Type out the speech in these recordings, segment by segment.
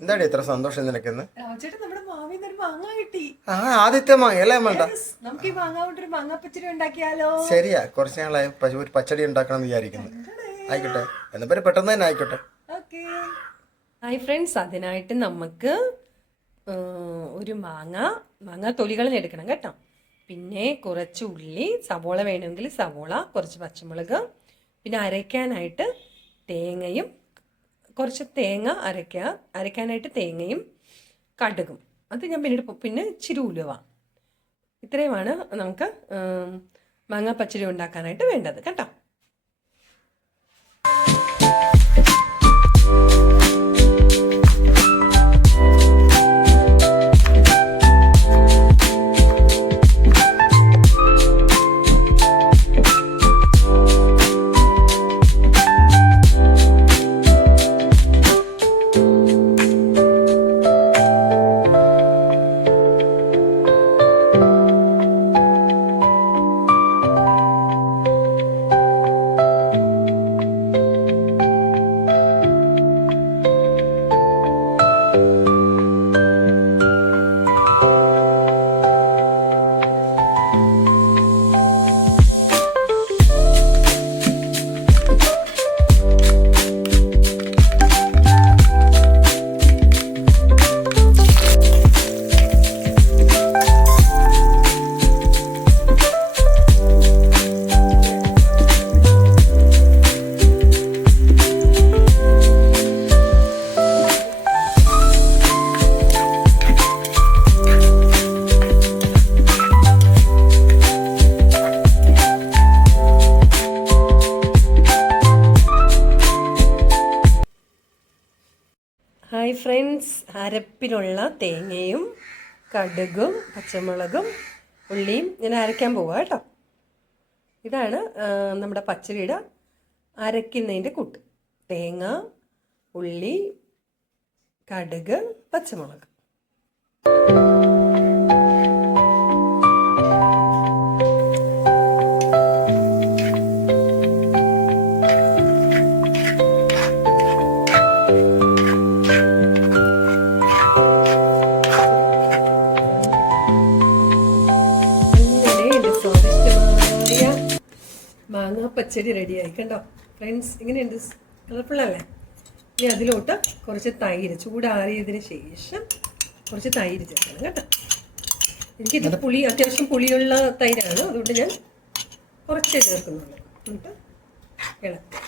എന്താടി ഇത്ര സന്തോഷം നിനക്കെന്ന്? രാജേട്ടൻ നമ്മുടെ മാവിൽ ഒരു മാങ്ങ കിട്ടി. ആ ആദ്യത്തെ മാങ്ങ അല്ലേ നമുക്ക് ഈ മാങ്ങ കൊണ്ടൊരു മാങ്ങ പച്ചടി ഉണ്ടാക്കിയാലോ? ശരിയാ കുറച്ച് നാളായി പശു ഒരു പച്ചടി ഉണ്ടാക്കണം എന്ന് വിചാരിക്കുന്നു. ആയിക്കോട്ടെ എന്നാ പിന്നെ പെട്ടെന്ന് തന്നെ ആയിക്കോട്ടെ. ഓക്കെ. ഹായ് ഫ്രണ്ട്സ് അതിനായിട്ട് നമുക്ക് ഒരു മാങ്ങ മാങ്ങ തൊലികൾ എടുക്കണം കേട്ടോ. പിന്നെ കുറച്ച് ഉള്ളി സവോള വേണമെങ്കിൽ സവോള കുറച്ച് പച്ചമുളക് പിന്നെ അരയ്ക്കാനായിട്ട് തേങ്ങയും കുറച്ച് തേങ്ങ അരയ്ക്കുക. അരയ്ക്കാനായിട്ട് തേങ്ങയും കടുകും. അത് ഞാൻ പിന്നീട് പിന്നെ ഇച്ചിരി ഉലുവ. ഇത്രയുമാണ് നമുക്ക് മാങ്ങ പച്ചടി ഉണ്ടാക്കാനായിട്ട് വേണ്ടത്. കേട്ടോ? ഹായ് ഫ്രണ്ട്സ് അരപ്പിലുള്ള തേങ്ങയും കടുകും പച്ചമുളകും ഉള്ളിയും ഞാൻ അരയ്ക്കാൻ പോവാം കേട്ടോ. ഇതാണ് നമ്മുടെ പച്ചടിയുടെ അരയ്ക്കുന്നതിന്റെ കൂട്ട്. തേങ്ങ ഉള്ളി കടുക് പച്ചമുളക്. പച്ചടി റെഡിയായി കണ്ടോ? ഫ്രണ്ട്സ് ഇങ്ങനെയുണ്ട്. കളർഫുൾ അല്ലേ? ഇനി അതിലോട്ട് കുറച്ച് തൈര്. ചൂടാറിയതിന് ശേഷം കുറച്ച് തൈര് ചേർക്കണം കേട്ടോ. എനിക്കിത് പുളി അത്യാവശ്യം പുളിയുള്ള തൈരാണ്. അതുകൊണ്ട് ഞാൻ കുറച്ചേ ചേർക്കുന്നുള്ളൂ. എന്നിട്ട് ഇളക്കുക.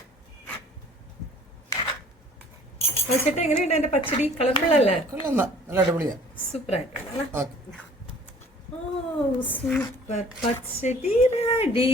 ചേട്ടാ എങ്ങനെയുണ്ട് എന്റെ പച്ചടി? കളർഫുൾ അല്ലേ? സൂപ്പറായിട്ടാണ് ഓക്കെ. ഓ സൂപ്പർ പച്ചടി റെഡി